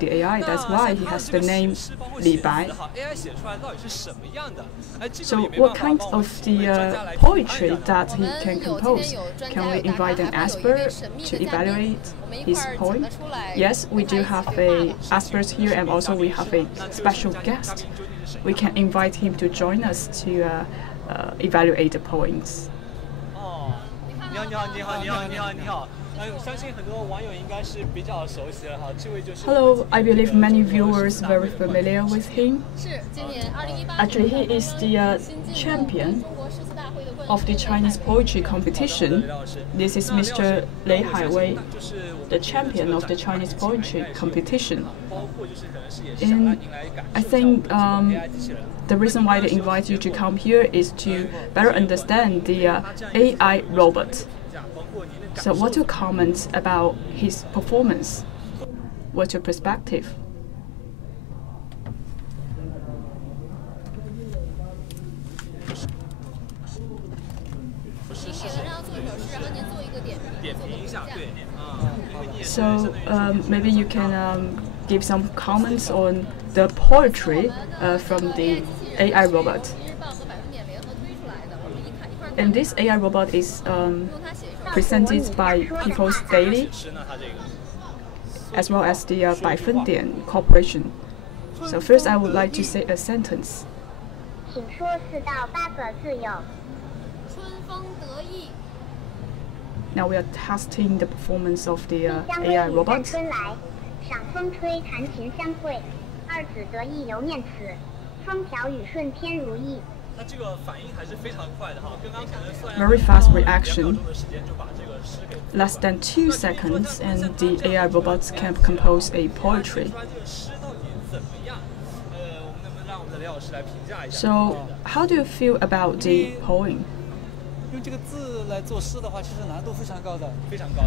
the AI. That's why he has the name Li Bai. So what kind of the poetry that he can compose? Can we invite an expert to evaluate his poem? Yes, we do have an expert here, and also we have a special guest. We can invite him to join us to evaluate the poems. Hello, I believe many viewers are very familiar with him. Actually, he is the champion of the Chinese poetry competition. This is Mr. Lei Haiwei, the champion of the Chinese poetry competition. And I think the reason why they invite you to come here is to better understand the AI robot. So what's your comments about his performance? What's your perspective? So maybe you can give some comments on the poetry from the AI robot. And this AI robot is presented by People's Daily, as well as the by Fujian Corporation. So first, I would like to say a sentence. Now we are testing the performance of the AI robot. Very fast reaction. Less than 2 seconds, and the AI robots can compose a poetry. So, how do you feel about the poem?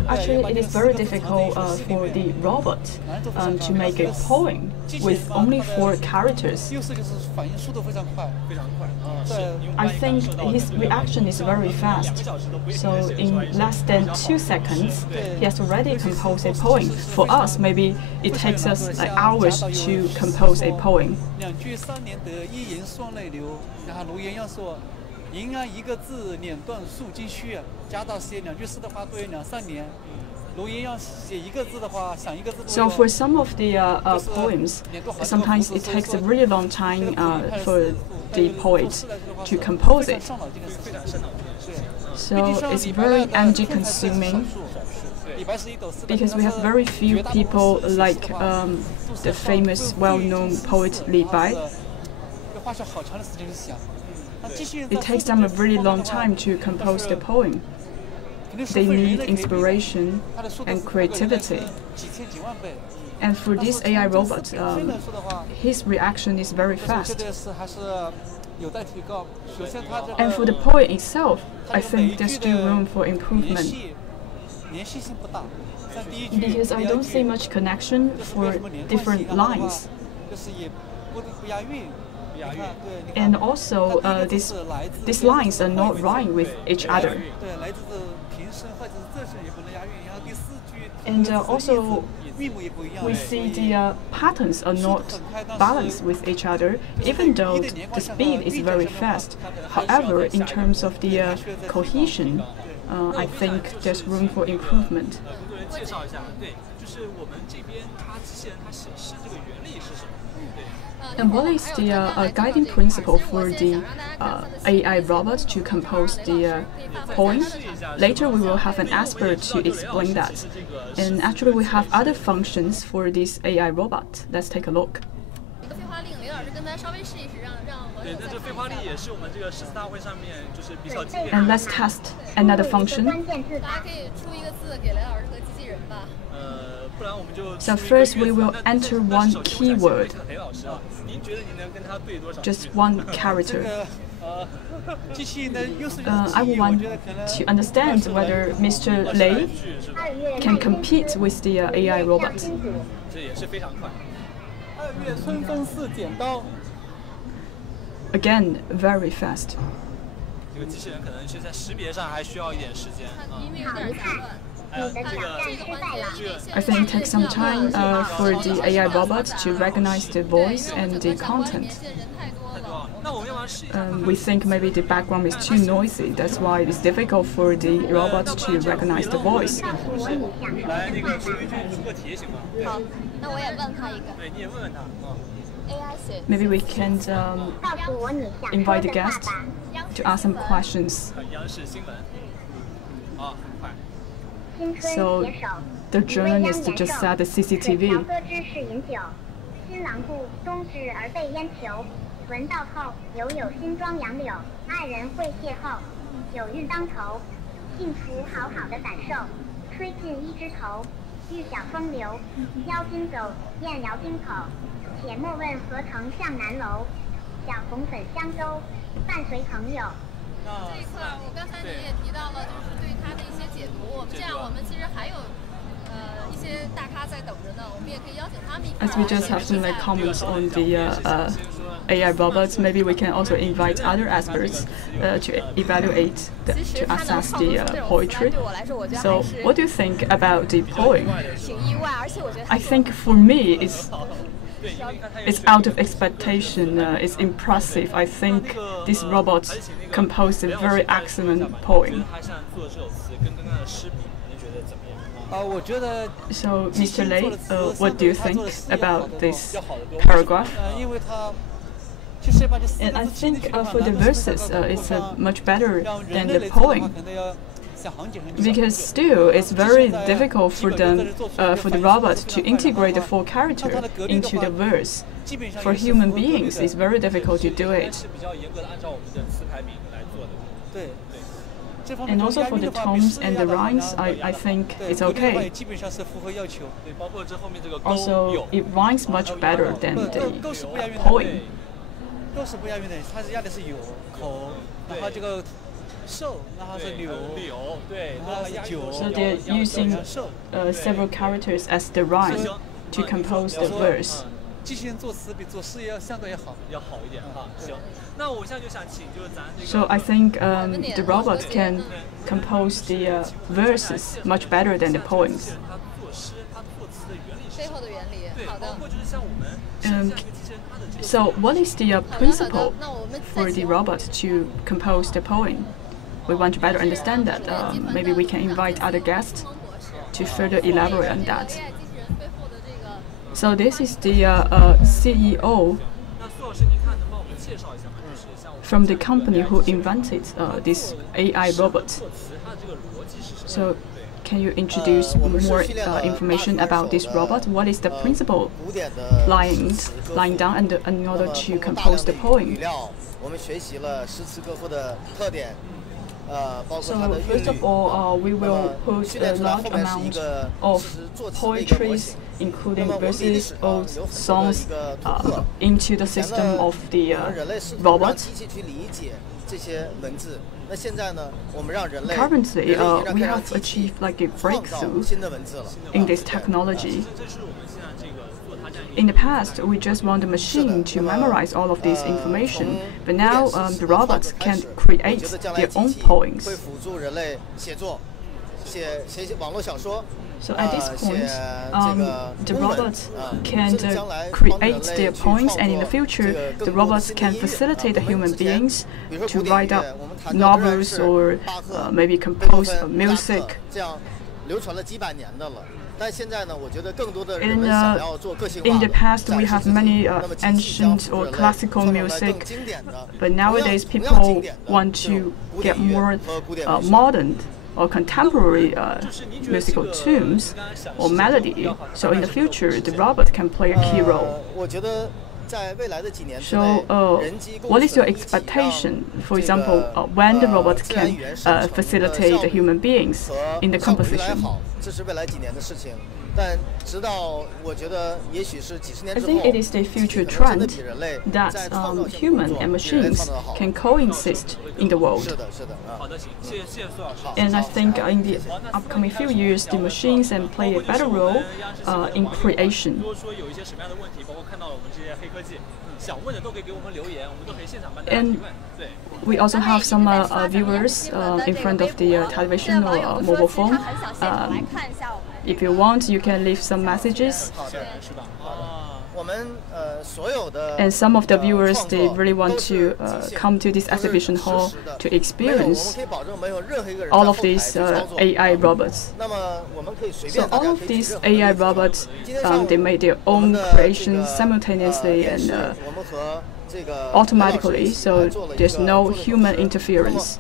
Actually, it is very difficult for the robot to make a poem with only 4 characters. I think his reaction is very fast. So in less than 2 seconds, he has already composed a poem. For us, maybe it takes us like hours to compose a poem. So for some of the poems, sometimes it takes a really long time for the poet to compose it. So it's very energy consuming because we have very few people like the famous well-known poet Li Bai. It takes them a really long time to compose the poem. They need inspiration and creativity. And for this AI robot, his reaction is very fast. And for the poem itself, I think there's still room for improvement. Because I don't see much connection for different lines. And also, these lines are not rhyme with each other. And also, we see the patterns are not balanced with each other, even though the speed is very fast. However, in terms of the cohesion, I think there's room for improvement. And what is the guiding principle for the AI robot to compose the poem? Later we will have an expert to explain that. And actually we have other functions for this AI robot. Let's take a look. And let's test another function. So first we will enter one keyword, just one character. I want to understand whether Mr. Lei can compete with the AI robot. Again, very fast. I think it takes some time for the AI robot to recognize the voice and the content. We think maybe the background is too noisy. That's why it's difficult for the robot to recognize the voice. Maybe we can invite the guest to ask some questions. So the journalist just said the CCTV. 闻到后，犹有新妆杨柳，爱人会邂逅，酒运当头，幸福好好的感受，吹尽一枝头，玉晓风流，邀君走，燕聊京口，且莫问何曾向南楼，小红粉香洲，伴随朋友。这一块，我刚才你也提到了，就是对它的一些解读。我们这样，我们其实还有。As we just have some comments on the AI robots, maybe we can also invite other experts to evaluate, to assess the poetry. So, what do you think about the poem? I think for me, it's out of expectation. It's impressive. I think this robot composed a very excellent poem. So, Mr. Lei, what do you think about this paragraph? And I think for the verses, it's much better than the poem. Because still, it's very difficult for them, for the robot to integrate the full character into the verse. For human beings, it's very difficult to do it. And also for the tones and the rhymes, I think it's okay. Also, it rhymes much better than the poem. So they're using several characters as the rhyme to compose the verse. So I think the robot can compose the verses much better than the poems. So what is the principle for the robot to compose the poem? We want to better understand that. Maybe we can invite other guests to further elaborate on that. So this is the CEO from the company who invented this AI robot. So can you introduce more information about this robot? What is the principle lying down in order to compose the poem? So first of all, we will put a large amount of poetries, including verses, odes, songs, into the system of the robot. Currently, we have achieved like a breakthrough in this technology. In the past, we just want the machine to memorize all of this information, but now the robots can create their own poems. So at this point, the robots can create their poems, and in the future, the robots can facilitate the human beings to write up novels or maybe compose music. In the past, we have many ancient or classical music, but nowadays people want to get more modern or contemporary musical tunes or melody. So in the future, the robot can play a key role. So, what is your expectation? For example, when the robot can facilitate the human beings in the composition? I think it is the future trend that human and machines can coexist in the world. And I think in the upcoming few years, the machines can play a better role in creation. And we also have some viewers in front of the television or mobile phone. If you want, you can leave some messages. And some of the viewers, they really want to come to this exhibition hall to experience all of these AI robots. So all of these AI robots, they made their own creations simultaneously and automatically, so there's no human interference.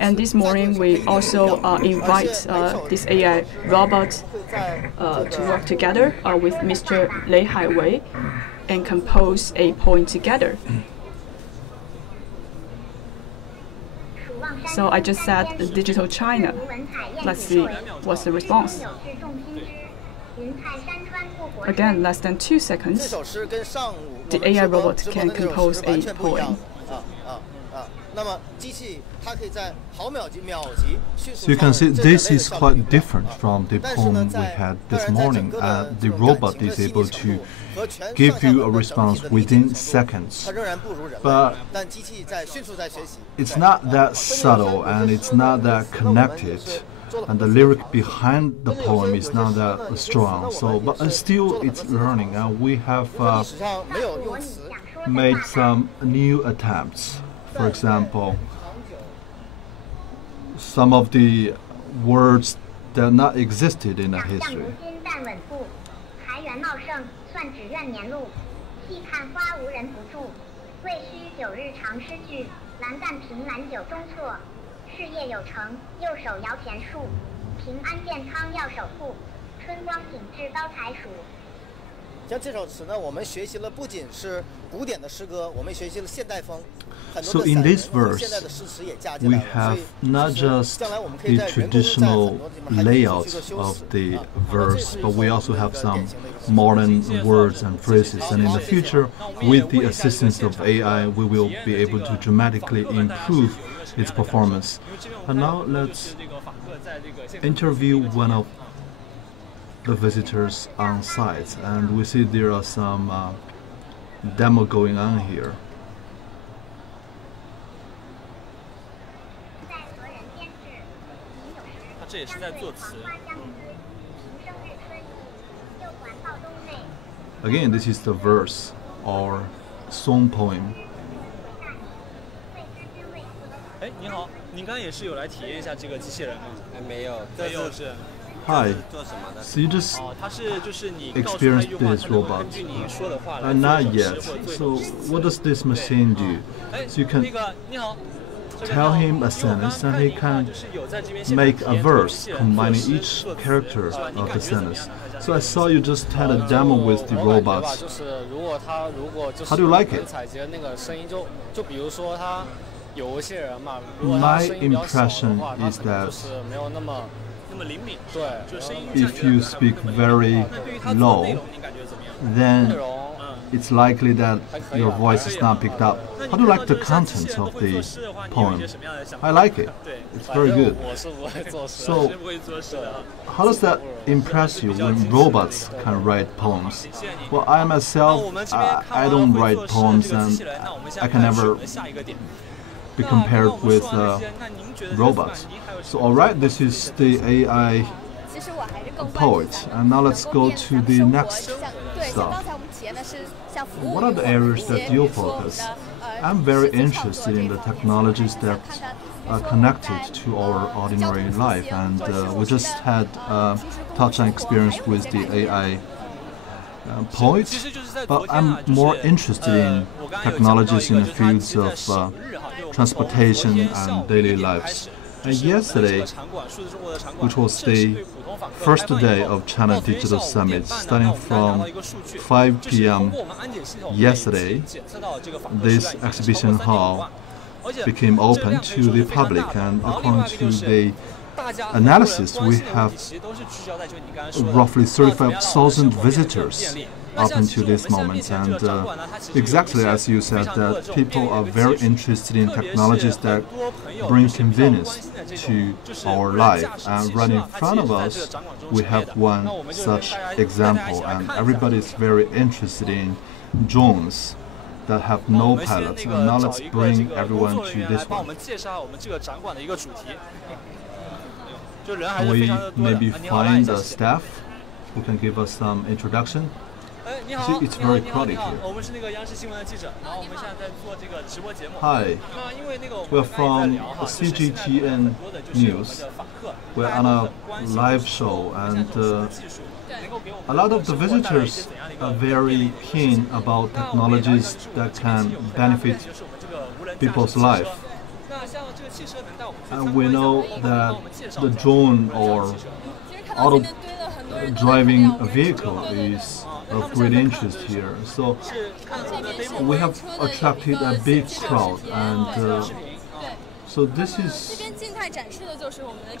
And this morning, we also invite this AI robot to work together with Mr. Lei Haiwei and compose a poem together. So I just said digital China. Let's see what's the response. Again, less than 2 seconds, the AI robot can compose a poem. So you can see this is quite different from the poem we had this morning. The robot is able to give you a response within seconds. But it's not that subtle and it's not that connected. And the lyric behind the poem is not that strong. So, but still it's learning. And we have made some new attempts. For example, some of the words that not existed in the history. So in this verse, we have not just the traditional layout of the verse, but we also have some modern words and phrases. And in the future, with the assistance of AI, we will be able to dramatically improve its performance. And now let's interview one of the visitors on site, and we see there are some demo going on here. Again, this is the verse or song poem. 哎，你好，您刚刚也是有来体验一下这个机器人吗？没有，没有是。 Hi. So you just experienced this robot? Not yet. So what does this machine do? So you can tell him a sentence and he can make a verse combining each character of the sentence. So I saw you just had a demo with the robot. How do you like it? My impression is that if you speak very low, then it's likely that your voice is not picked up. How do you like the contents of the poem? I like it. It's very good. So, how does that impress you when robots can write poems? Well, I myself, I don't write poems, and I can never be compared with robots. So, alright, this is the AI poet, and now let's go to the next stuff. What are the areas that you focus? I'm very interested in the technologies that are connected to our ordinary life, and we just had a touch-on experience with the AI poet, but I'm more interested in technologies in the fields of transportation and daily lives. And yesterday, which was the first day of China Digital Summit, starting from 5 p.m. yesterday, this exhibition hall became open to the public, and according to the analysis, we have roughly 35,000 visitors up until this moment, and exactly as you said, that people are very interested in technologies that bring convenience to our life. And right in front of us, we have one such example, and everybody is very interested in drones that have no pilot. And now let's bring everyone to this one. Can we maybe find the staff who can give us some introduction? See, it's very crowded here. Hi, we're from CGTN News. We're on a live show, and a lot of the visitors are very keen about technologies that can benefit people's life. And we know that the drone or auto driving vehicle is of great interest here. So we have attracted a big crowd, and so this is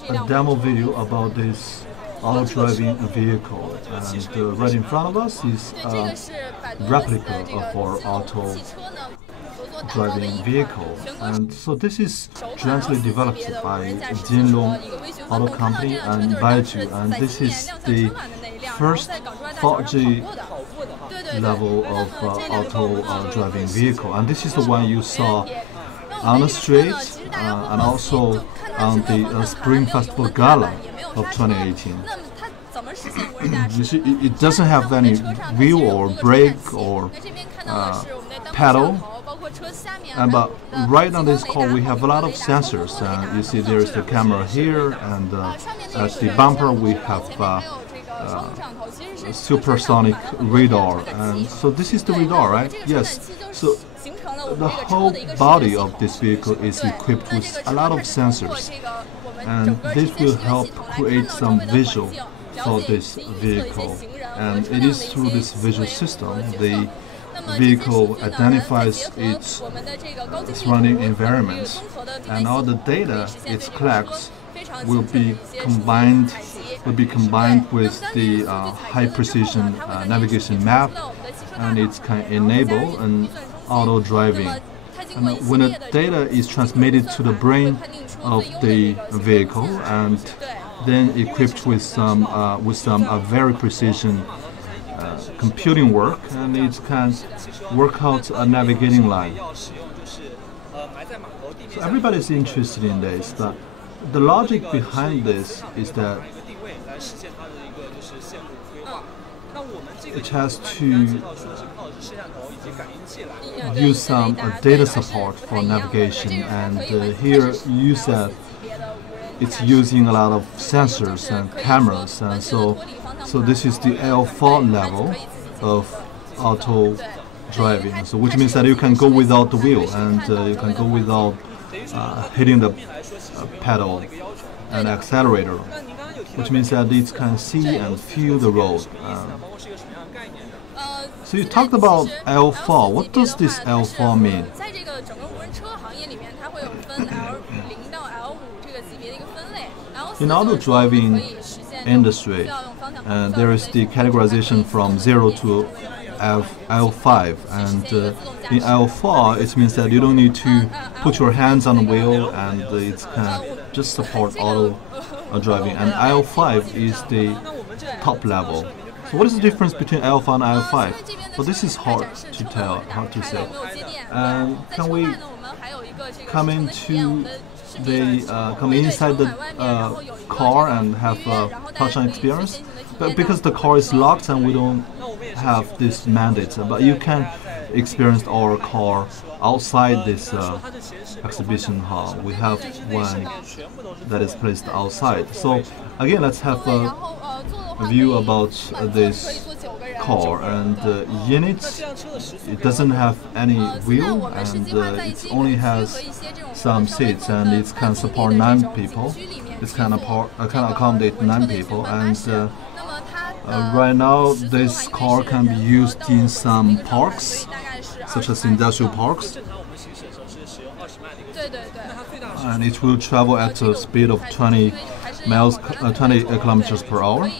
a demo video about this auto driving vehicle, and right in front of us is a replica of our auto driving vehicle. And so this is jointly developed by Jinlong Auto Company and Baidu, and this is the first 4G level of auto driving vehicle, and this is the one you saw on the street and also on the Spring Festival Gala of 2018. You see, it doesn't have any wheel or brake or pedal, but right on this car we have a lot of sensors. You see there is the camera here, and at the bumper we have supersonic radar, and so this is the radar, right? Yes. So the whole body of this vehicle is equipped with a lot of sensors, and this will help create some visual for this vehicle. And it is through this visual system the vehicle identifies its surrounding environments, and all the data it collects will be combined with the high precision navigation map, and it can enable an auto driving. And when the data is transmitted to the brain of the vehicle, and then equipped with some very precision computing work, and it can work out a navigating line. So everybody's interested in this, but the logic behind this is that it has to use some data support for navigation, and here you said it's using a lot of sensors and cameras, and so this is the L4 level of auto driving, so which means that you can go without the wheel, and you can go without hitting the pedal and accelerator, which means that it can see and feel the road. So you talked about L4. What does this L4 mean? In auto driving industry, there is the categorization from 0 to L5, and in L4 it means that you don't need to put your hands on the wheel, and it can just support auto driving, and L5 is the top level. So what is the difference between L4 and L5? Well, this is hard to tell, hard to say. Can we come inside the car and have a touch-on experience? But because the car is locked and we don't have this mandate, but you can experience our car outside this exhibition hall. We have one that is placed outside. So again, let's have a view about this car, and in it doesn't have any wheel, and it only has some seats, and it can support 9 people. It can accommodate 9 people, and right now this car can be used in some parks, such as industrial parks, and it will travel at a speed of 20 miles, 20 kilometers per hour,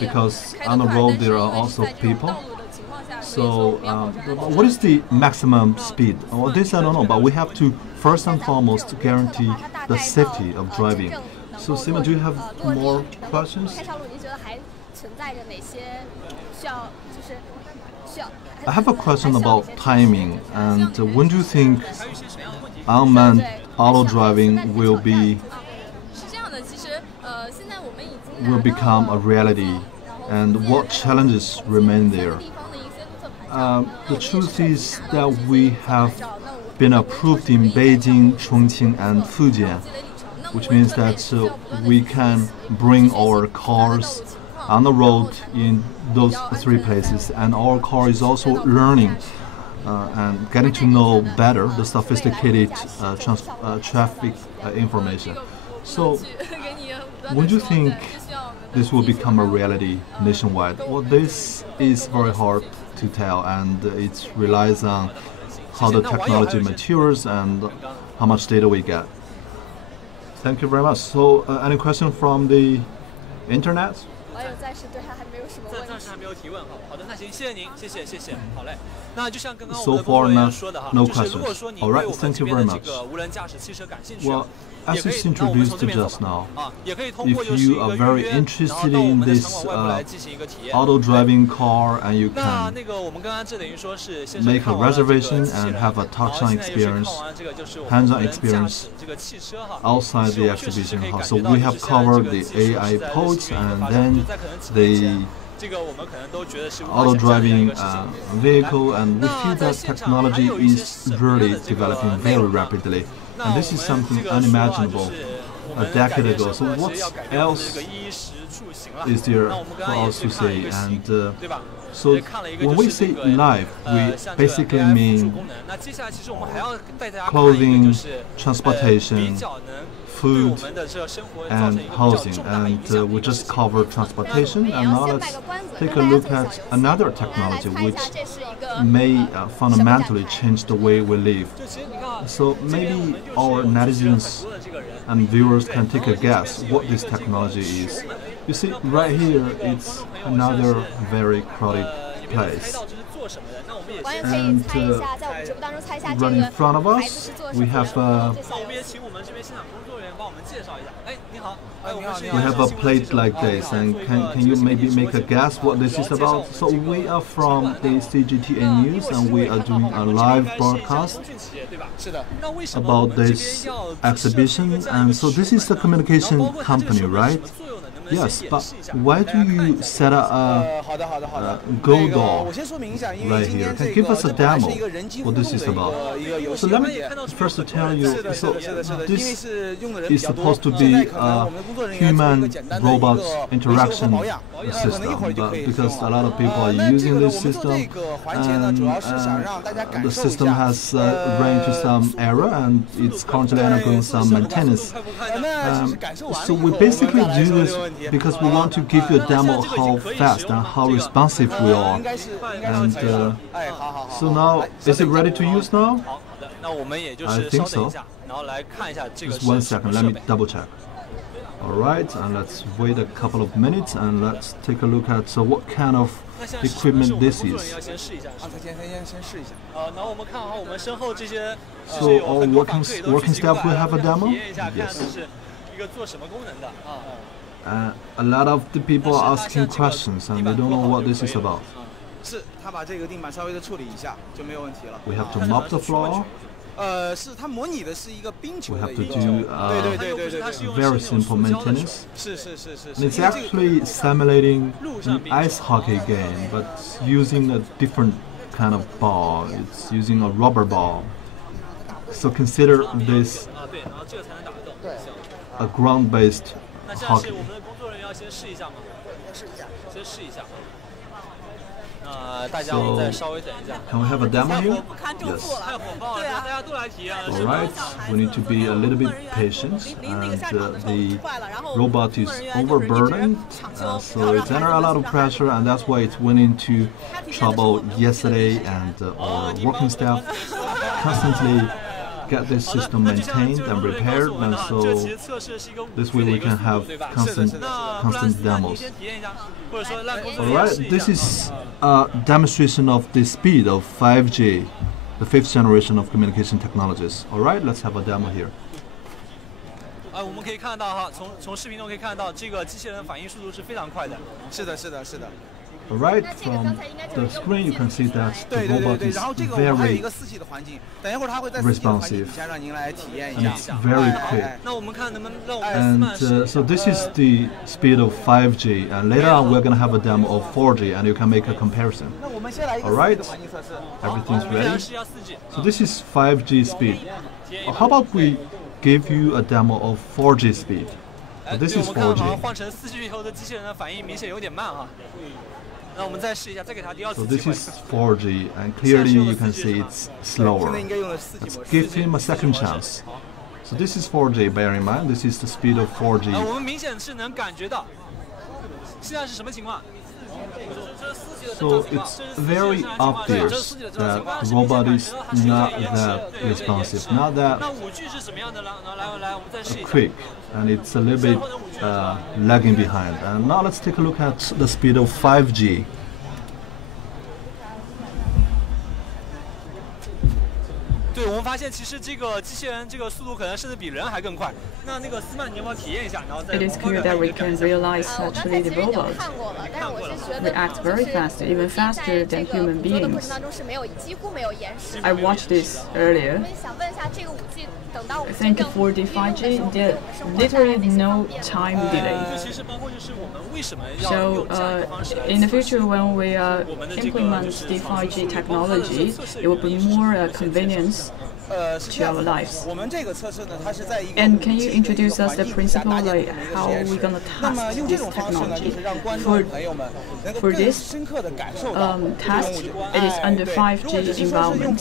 because on the road there are also people. So, what is the maximum speed? Well, this I don't know, but we have to first and foremost guarantee the safety of driving. So, Sima, do you have more questions? I have a question about timing, and when do you think unmanned auto driving will become a reality, and what challenges remain there? The truth is that we have been approved in Beijing, Chongqing, and Fujian, which means that we can bring our cars on the road in those three places, and our car is also learning and getting to know better the sophisticated traffic information. So, when do you think this will become a reality nationwide? Well, this is very hard to tell, and it relies on how the technology matures and how much data we get. Thank you very much. So, any question from the internet? 暂时还没有提问哈。好的，那行，谢谢您，谢谢，好嘞。那就像刚刚我们的工作人员说的哈，就是如果说你对我们这边的这个无人驾驶汽车感兴趣， As is introduced just now, if you are very interested in this auto driving car and you can make a reservation and have a touch-on experience, hands-on experience outside the exhibition hall. So we have covered the AI pods and then the auto driving vehicle, and we feel that technology is really developing very rapidly. And this is something unimaginable a decade ago. So what else is there for us to say? And so when we say life, we basically mean clothing, transportation, food, and housing. And we just covered transportation, and now let's take a look at another technology which may fundamentally change the way we live. So maybe our netizens and viewers can take a guess what this technology is. You see, right here, it's another very crowded place. And right in front of us, we have a plate like this, and can you maybe make a guess what this is about? So we are from the CGTN News, and we are doing a live broadcast about this exhibition. And so this is the communication company, right? Yes, but why do you set up a Go doll right here? Can you give us a demo what this is about? So let me first tell you, so this is supposed to be a human-robot interaction system, but because a lot of people are using this system, and the system has run into some error, and it's currently undergoing some maintenance. So we basically do this because we want to give you a demo of how fast and how responsive we are. And so now, is it ready to use now? I think so. Just 1 second, let me double check. Alright, and let's wait a couple of minutes and let's take a look at what kind of equipment this is. So our working staff will have a demo? Yes. A lot of the people are asking questions and they don't know what this is about. We have to mop the floor. We have to do very simple maintenance. And it's actually simulating an ice hockey game, but using a different kind of ball. It's using a rubber ball. So consider this a ground-based hockey. So, can we have a demo here? Yes. Alright, we need to be a little bit patient, and the robot is overburdened, so it's under a lot of pressure, and that's why it went into trouble yesterday, and our working staff constantly get this system maintained and repaired, and so this way we can have constant demos. Alright, this is a demonstration of the speed of 5G, the 5th generation of communication technologies. Alright, let's have a demo here. 我们可以看到哈，从视频中可以看到，这个机器人的反应速度是非常快的。是的，是的，是的。 Alright, from the screen you can see that the robot is very responsive and it's very quick. And so this is the speed of 5G, and later on we're going to have a demo of 4G and you can make a comparison. Alright, everything's ready. So this is 5G speed. How about we give you a demo of 4G speed? So this is 4G. So this is 4G, and clearly you can see it's slower. Let's give him a second chance. So this is 4G, bear in mind, this is the speed of 4G. So it's very obvious that the robot is not that responsive, not that quick, and it's a little bit lagging behind. And now let's take a look at the speed of 5G. It is clear that we can realize actually the robot reacts very fast, even faster than human beings. I watched this earlier. I think for the 5G, there's literally no time delay. So in the future, when we implement the 5G technology, it will bring more convenience to our lives. And can you introduce us the principle, like how we're gonna test this technology? For this test, it is under 5G environment.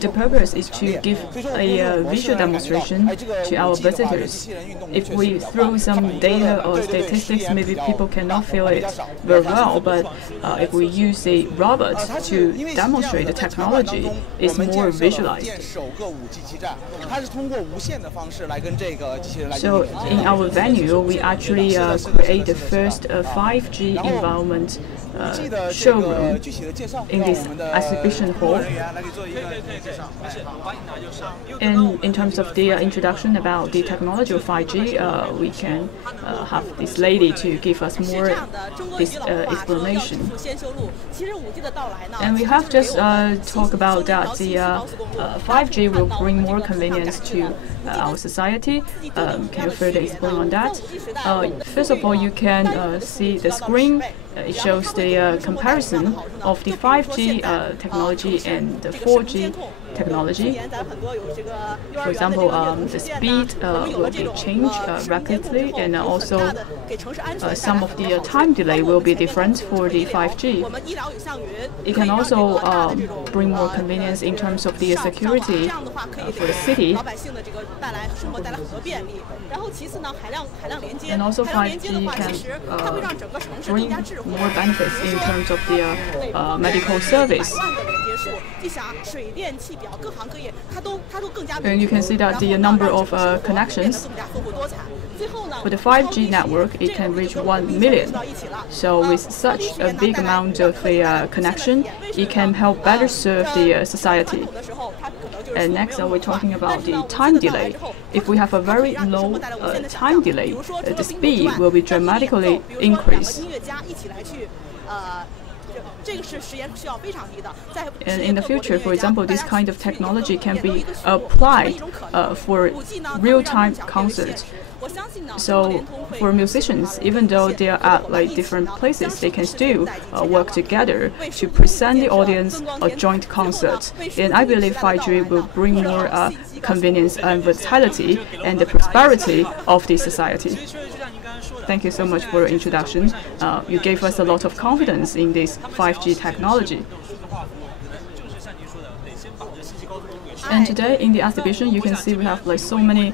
The purpose is to give a visual demonstration to our visitors. If we throw some data or statistics, maybe people cannot feel it very well, but if we use a robot to demonstrate the technology, it's more visualized. So in our venue, we actually create the first 5G environment showroom in this exhibition hall. And in terms of the introduction about the technology of 5G, we can have this lady to give us more this explanation. And we have just talked about that the 5G will bring more convenience to our society. Can you further explain on that? First of all, you can see the screen. It shows the comparison of the 5G technology and the 4G technology. For example, the speed will be changed rapidly, and also some of the time delay will be different for the 5G. It can also bring more convenience in terms of the security for the city. And also 5G can bring more benefits in terms of the medical service. And you can see that the number of connections for the 5G network, it can reach 1 million. So with such a big amount of connection, it can help better serve the society. And next, we're talking about the time delay. If we have a very low time delay, the speed will be dramatically increased. And in the future, for example, this kind of technology can be applied for real-time concerts. So for musicians, even though they are at like different places, they can still work together to present the audience a joint concert. And I believe 5G will bring more convenience and vitality and the prosperity of the society. Thank you so much for your introduction. You gave us a lot of confidence in this 5G technology. And today in the exhibition, you can see we have like so many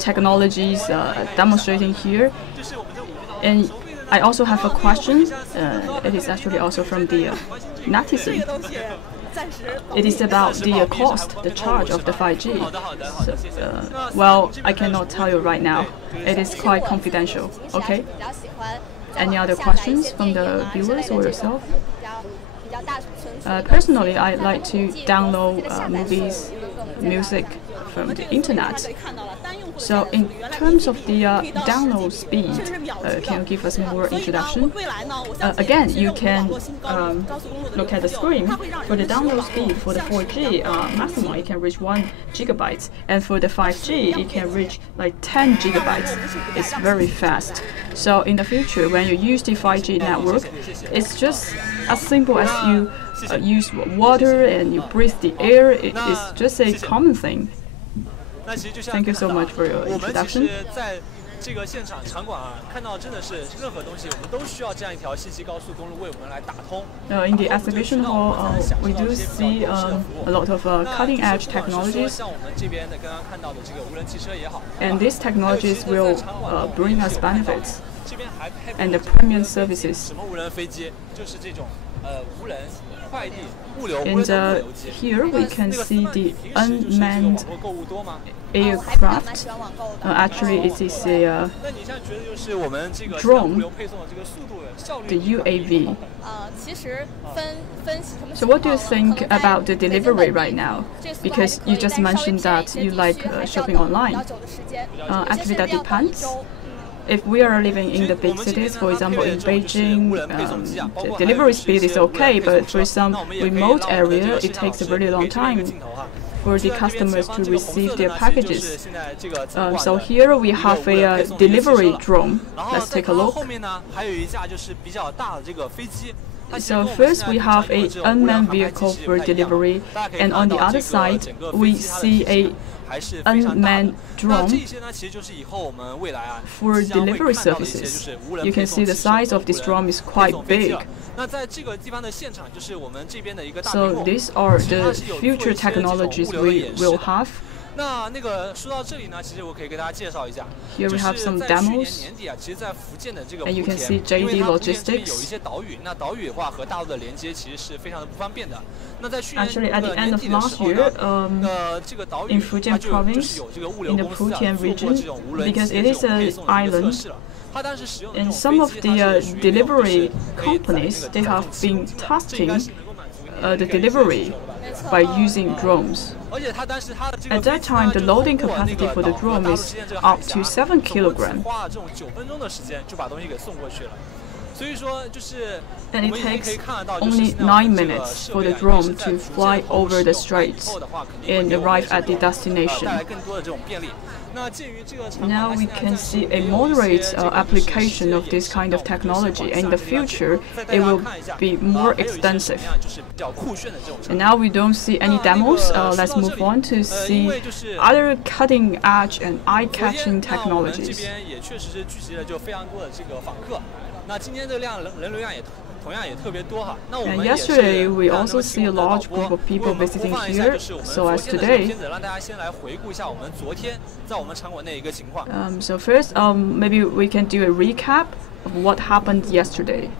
technologies demonstrating here. And I also have a question. It is actually also from the netizen. it is about the cost, the charge of the 5G. So, well, I cannot tell you right now. It is quite confidential. Okay. Any other questions from the viewers or yourself? Personally, I like to download movies, music from the internet. So in terms of the download speed, can you give us more introduction? Again, you can look at the screen. For the download speed for the 4G, maximum it can reach 1 gigabyte, and for the 5G it can reach like 10 gigabytes. It's very fast. So in the future, when you use the 5G network, it's just as simple as you use water and you breathe the air. It is just a common thing. Thank you so much for your introduction. 这个现场场馆啊，看到真的是任何东西，我们都需要这样一条信息高速公路为我们来打通。In the exhibition hall, we do see a lot of cutting-edge technologies. 像我们这边的刚刚看到的这个无人汽车也好。And these technologies will bring us benefits and the premium services. 什么无人飞机？就是这种无人。 And here we can see the unmanned aircraft. Actually, it is a drone, the UAV. So what do you think about the delivery right now? Because you just mentioned that you like shopping online. Actually, that depends. If we are living in the big cities, for example in Beijing, the delivery speed is okay, but for some remote area, it takes a really long time for the customers to receive their packages. So here we have a delivery drone. Let's take a look. So first we have an unmanned vehicle for delivery, and on the other side we see a unmanned drone for delivery services. You can see the size of this drone is quite big. So these are the future technologies we will have. Here we have some demos, and you can see JD Logistics. Actually, at the end of last year, in Fujian province, in the Fujian region, because it is an island, and some of the delivery companies, they have been testing the delivery by using drones. At that time, the loading capacity for the drone is up to 7 kilograms. And it takes only 9 minutes for the drone to fly over the straits and arrive at the destination. Now we can see a moderate application of this kind of technology, and in the future it will be more extensive. And now we don't see any demos. Let's move on to see other cutting-edge and eye-catching technologies. And yesterday, we also see a large group of people visiting here, so as today. So first, maybe we can do a recap of what happened yesterday.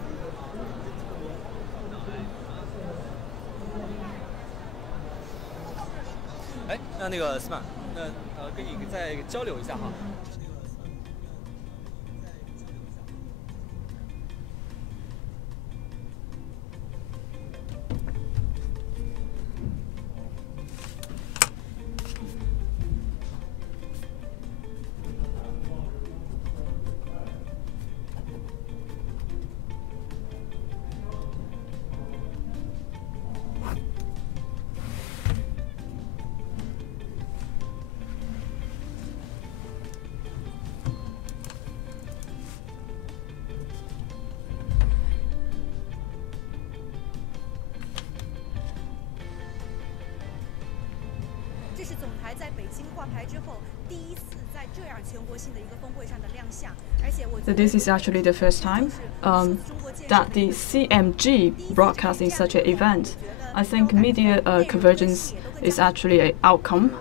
So this is actually the first time that the CMG broadcasts in such an event. I think media convergence is actually an outcome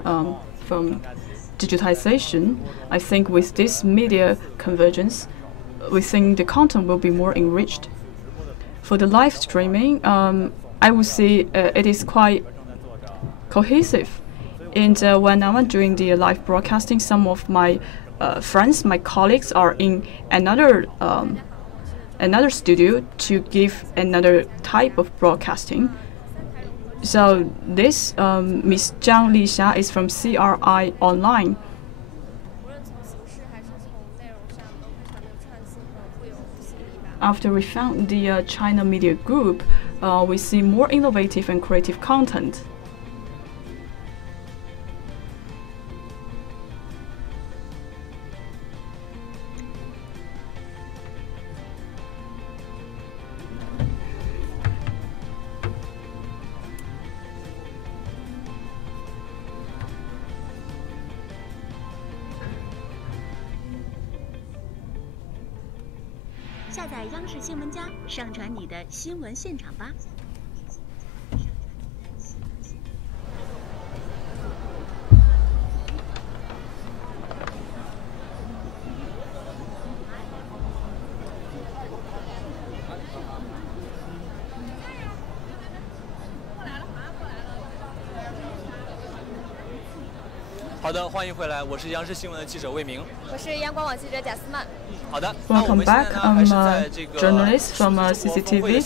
from digitization. I think with this media convergence, we think the content will be more enriched. For the live streaming, I would say it is quite cohesive. And when I'm doing the live broadcasting, some of my friends, my colleagues are in another studio to give another type of broadcasting. So this Miss Zhang Lixia is from CRI Online. After we found the China Media Group, we see more innovative and creative content. Welcome back. I'm a journalist from CCTV.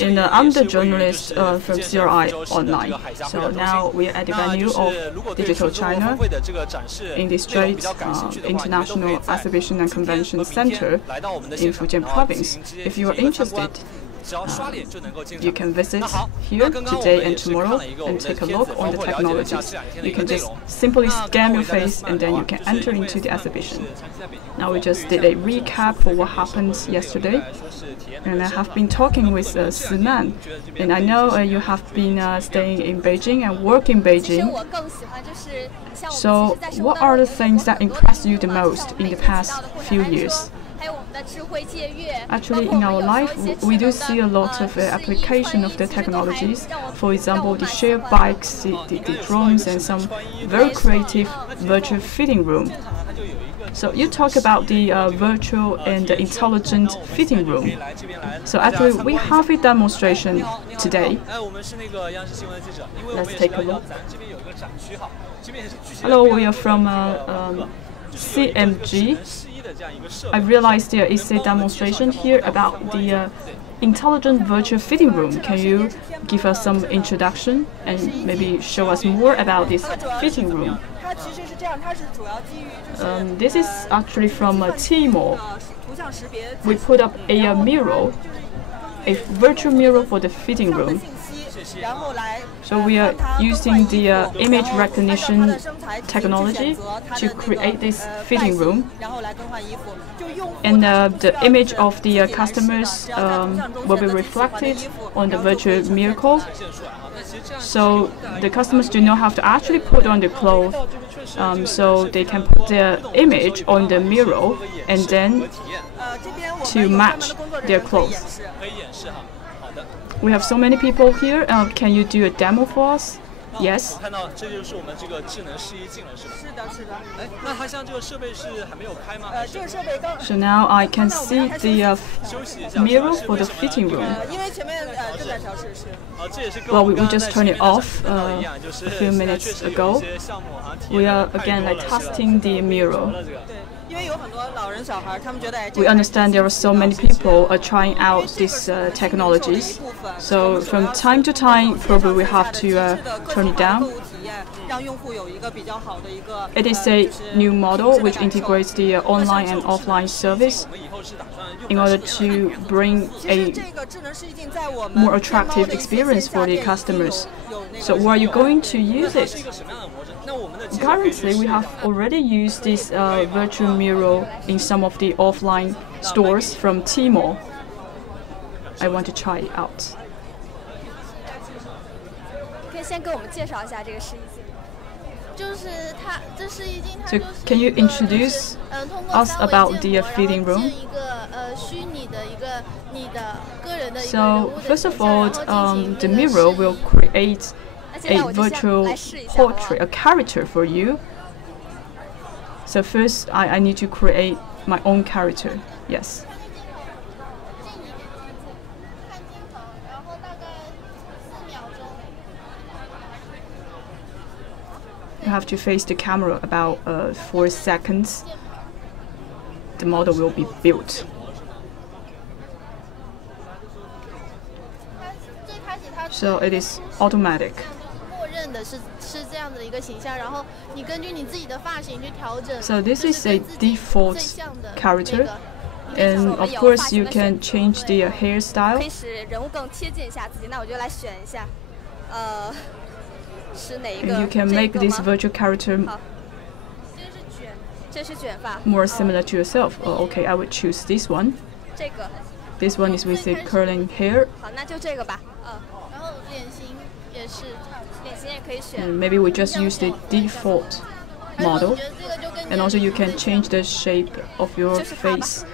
And I'm the journalist from CRI Online. So now we are at the venue of Digital China in the Strait International Exhibition and Convention Center in Fujian Province. If you are interested, you can visit here today and tomorrow and take a look on the technologies. You can just simply scan your face and then you can enter into the exhibition. Now we just did a recap for what happened yesterday. And I have been talking with Sinan. And I know you have been staying in Beijing and work in Beijing. So what are the things that impressed you the most in the past few years? Actually, in our life, we do see a lot of application of the technologies. For example, the shared bikes, the drones, and some very creative virtual fitting room. So you talk about the virtual and intelligent fitting room. So actually, we have a demonstration today. Let's take a look. Hello, we are from CMG. I realized there is a demonstration here about the intelligent virtual fitting room. Can you give us some introduction and maybe show us more about this fitting room? This is actually from Tmall. We put up a mirror, a virtual mirror for the fitting room. So we are using the image recognition technology to create this fitting room. And the image of the customers will be reflected on the virtual mirror. So the customers do not have to actually put on the clothes. So they can put their image on the mirror and then to match their clothes. We have so many people here. Can you do a demo for us? Yes. So now I can see the mirror for the fitting room. Well, we just turned it off a few minutes ago. We are again testing the mirror. We understand there are so many people trying out these technologies. So from time to time, probably we have to turn it down. It is a new model which integrates the online and offline service in order to bring a more attractive experience for the customers. So where are you going to use it? Currently, we have already used this virtual mirror in some of the offline stores from Tmall. I want to try it out. So can you introduce us about the fitting room? So first of all, the mirror will create a virtual portrait, a character for you. So first, I need to create my own character. Yes. You have to face the camera about 4 seconds. The model will be built. So it is automatic. So this is a default character. And of course, you can change the hairstyle. And you can make this virtual character more similar to yourself. Oh, okay, I would choose this one. This one is with the curling hair. And maybe we just use the default model. And also you can change the shape of your face.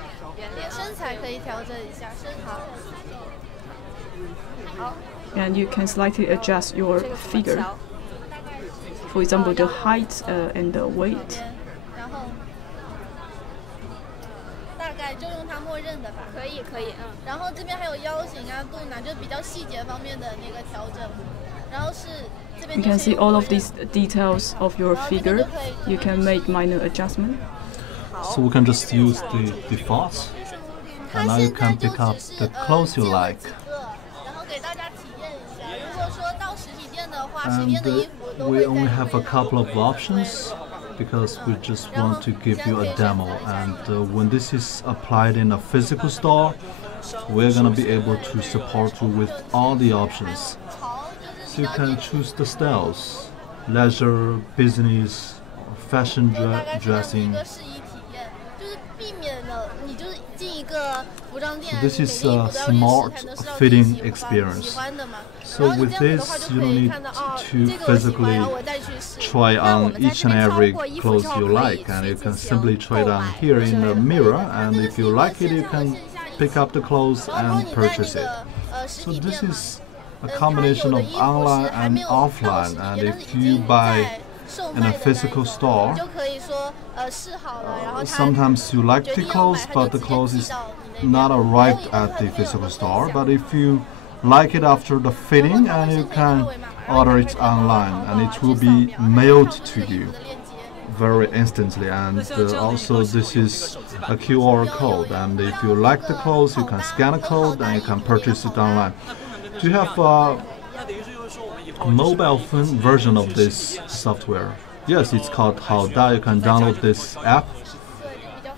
And you can slightly adjust your figure. For example, the height and the weight. You can see all of these details of your figure. You can make minor adjustment. So we can just use the defaults, and now you can pick up the clothes you like. And we only have a couple of options because we just want to give you a demo. And when this is applied in a physical store, we're going to be able to support you with all the options. So you can choose the styles: leisure, business, fashion dressing. This is a smart fitting experience. So with this, you don't need to physically try on each and every clothes you like, and you can simply try it on here in the mirror, and if you like it, you can pick up the clothes and purchase it. So this is a combination of online and offline, and if you buy in a physical store, sometimes you like the clothes, but the clothes is not arrived at the physical store. But if you like it after the fitting, and you can order it online, and it will be mailed to you very instantly. And also this is a QR code, and if you like the clothes, you can scan a code and you can purchase it online. Do you have a mobile phone version of this software? Yes, it's called Haoda. You can download this app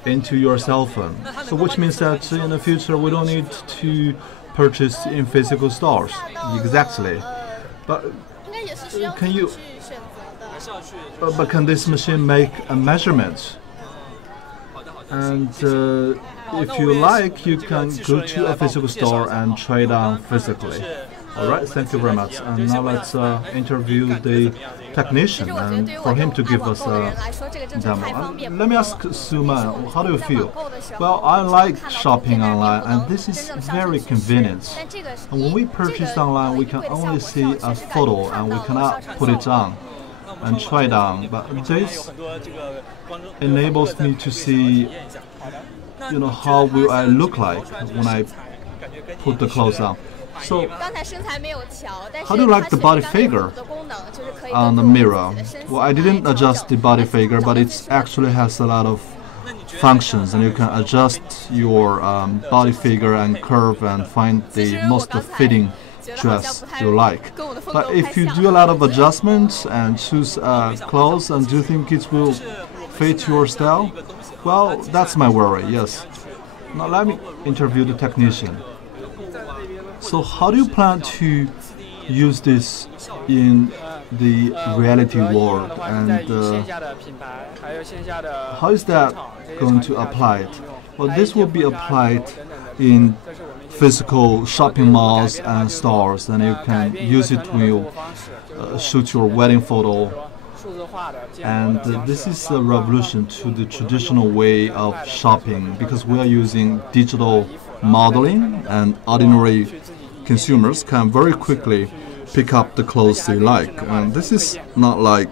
into your cell phone. So which means that in the future we don't need to purchase in physical stores. Exactly. But can you? But can this machine make a measurement? And if you like, you can go to a physical store and trade on physically. All right, thank you very much. And now let's interview the technician and for him to give us a demo. Let me ask Suman, how do you feel? Well, I like shopping online, and this is very convenient. And when we purchase online, we can only see a photo and we cannot put it on and try it on. But this enables me to see, how will I look like when I put the clothes on. So, how do you like the body figure on the mirror? Well, I didn't adjust the body figure, but it actually has a lot of functions, and you can adjust your body figure and curve and find the most fitting dress you like. But if you do a lot of adjustments and choose clothes, and do you think it will fit your style? Well, that's my worry, yes. Now let me interview the technician. So how do you plan to use this in the reality world, and how is that going to apply it? Well, this will be applied in physical shopping malls and stores, and you can use it when you shoot your wedding photo. And this is a revolution to the traditional way of shopping, because we are using digital modeling, and ordinary consumers can very quickly pick up the clothes they like. And this is not like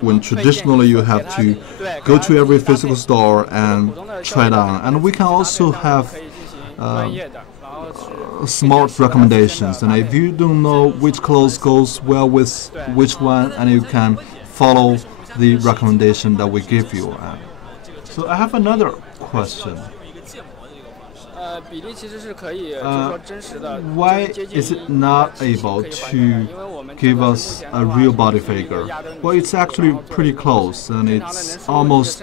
when traditionally you have to go to every physical store and try it on. And we can also have smart recommendations, and if you don't know which clothes goes well with which one, and you can follow the recommendation that we give you. So I have another question. Why is it not able to give us a real body figure? Well, it's actually pretty close, and it's almost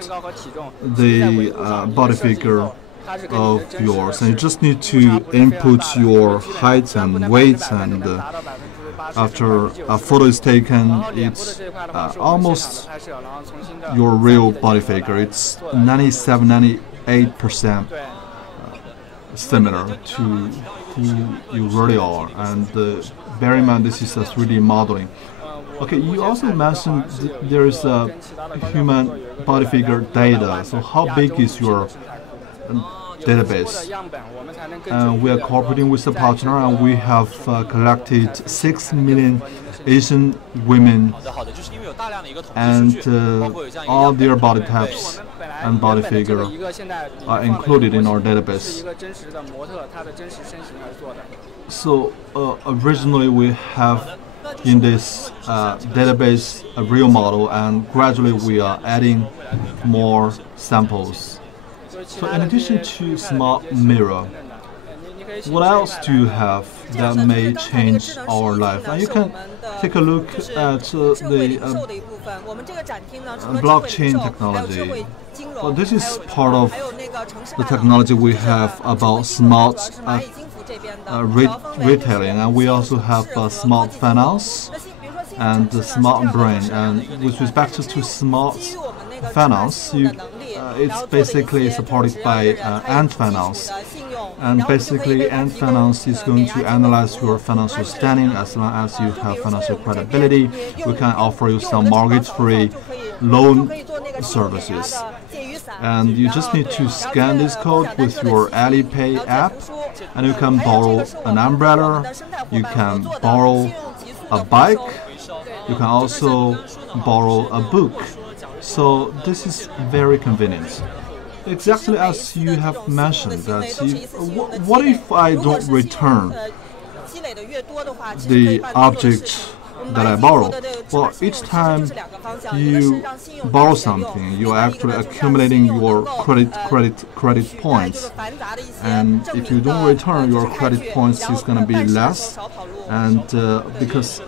the body figure of yours, and you just need to input your height and weight, and after a photo is taken, it's almost your real body figure. It's 97-98% similar to who you really are. And bear in mind, this is a 3D modeling. Okay, you also mentioned there is a human body figure data. So how big is your database? We are cooperating with a partner, and we have collected 6 million Asian women, and all their body types and body figure are included in our database. So originally we have in this database a real model, and gradually we are adding more samples. So in addition to smart mirror, what else do you have that may change our life? And you can take a look at the blockchain technology. Well, this is part of the technology we have about smart retailing, and we also have smart finance and smart brain. And with respect to smart finance, it's basically supported by Ant Finance. And basically, Ant Finance is going to analyze your financial standing. As long as you have financial credibility, we can offer you some mortgage-free loan services. And you just need to scan this code with your Alipay app, and you can borrow an umbrella, you can borrow a bike, you can also borrow a book. So this is very convenient. Exactly as you have mentioned, that what if I don't return the object that I borrow? Well, each time you borrow something, you are actually accumulating your credit points, and if you don't return, your credit points is going to be less, and because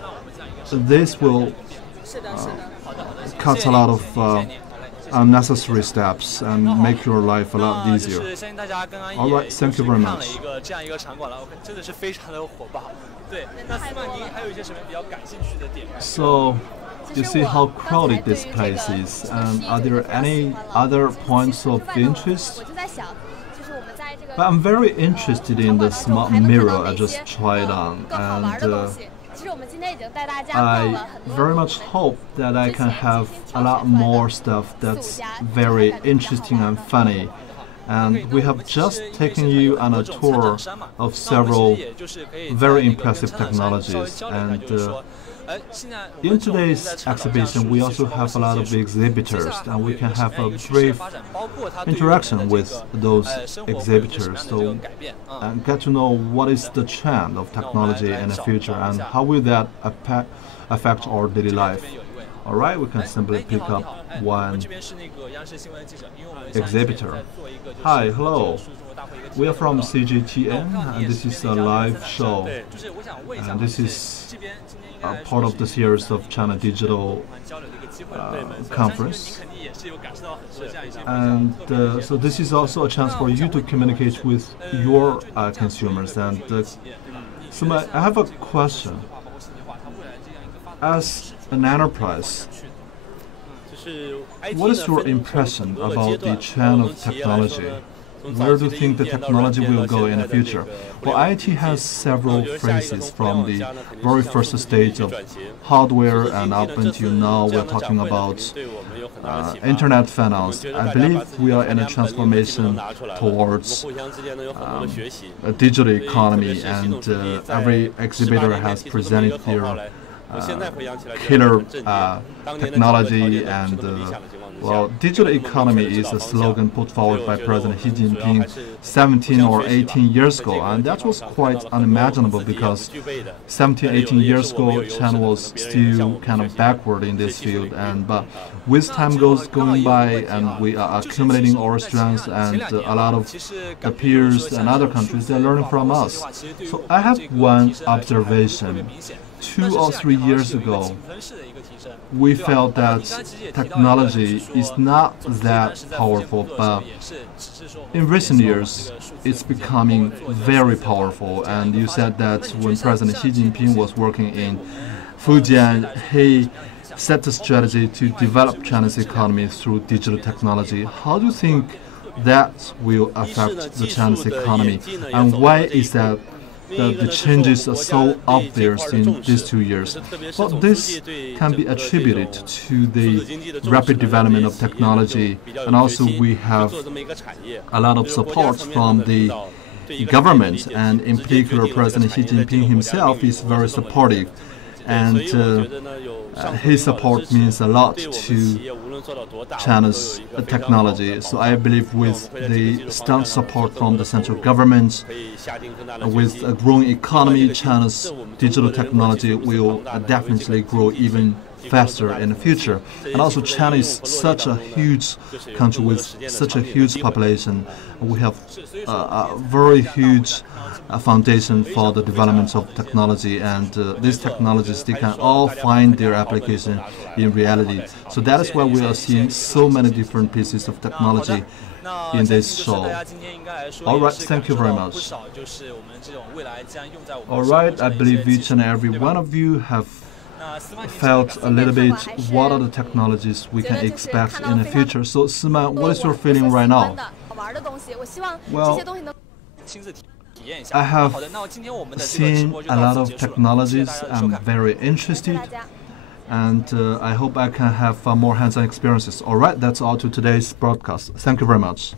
this will cut a lot of unnecessary steps and make your life a lot easier. All right, thank you very much. So, you see how crowded this place is, and are there any other points of interest? But I'm very interested in the smart mirror I just tried on, and I very much hope that I can have a lot more stuff that's very interesting and funny. And we have just taken you on a tour of several very impressive technologies. And in today's exhibition, we also have a lot of exhibitors, and we can have a brief interaction with those exhibitors, so and get to know what is the trend of technology in the future and how will that affect our daily life. All right, we can simply pick up one exhibitor. Hi, hello. We are from CGTN, and this is a live show, and this is part of the series of China Digital Conference. And so this is also a chance for you to communicate with your consumers. And so I have a question. As an enterprise, what is your impression about the trend of technology? Where do you think the technology will go in the future? Well, IT has several phases from the very first stage of hardware and up until now we're talking about internet finance. I believe we are in a transformation towards a digital economy, and every exhibitor has presented their killer technology and Well, digital economy is a slogan put forward by President Xi Jinping 17 or 18 years ago, and that was quite unimaginable because 17, 18 years ago, China was still kind of backward in this field, but with time going by and we are accumulating our strengths, and a lot of the peers and other countries, they're learning from us. So I have one observation. 2 or 3 years ago, we felt that technology is not that powerful, but in recent years, it's becoming very powerful. And you said that when President Xi Jinping was working in Fujian, he set a strategy to develop China's economy through digital technology. How do you think that will affect the Chinese economy, and why is that the changes are so obvious in these 2 years? Well, this can be attributed to the rapid development of technology, and also we have a lot of support from the government, and in particular President Xi Jinping himself is very supportive, and his support means a lot to China's technology. So I believe with the strong support from the central government, with a growing economy, China's digital technology will definitely grow even faster in the future. And also China is such a huge country with such a huge population. We have a very huge foundation for the development of technology, and these technologies, they can all find their application in reality. So that is why we are seeing so many different pieces of technology in this show. Alright, thank you very much. Alright, I believe each and every one of you have felt a little bit what are the technologies we can expect in the future. So Sima, what is your feeling right now? Well, I have seen a lot of technologies. I'm very interested, and I hope I can have more hands-on experiences. Alright, that's all to today's broadcast. Thank you very much.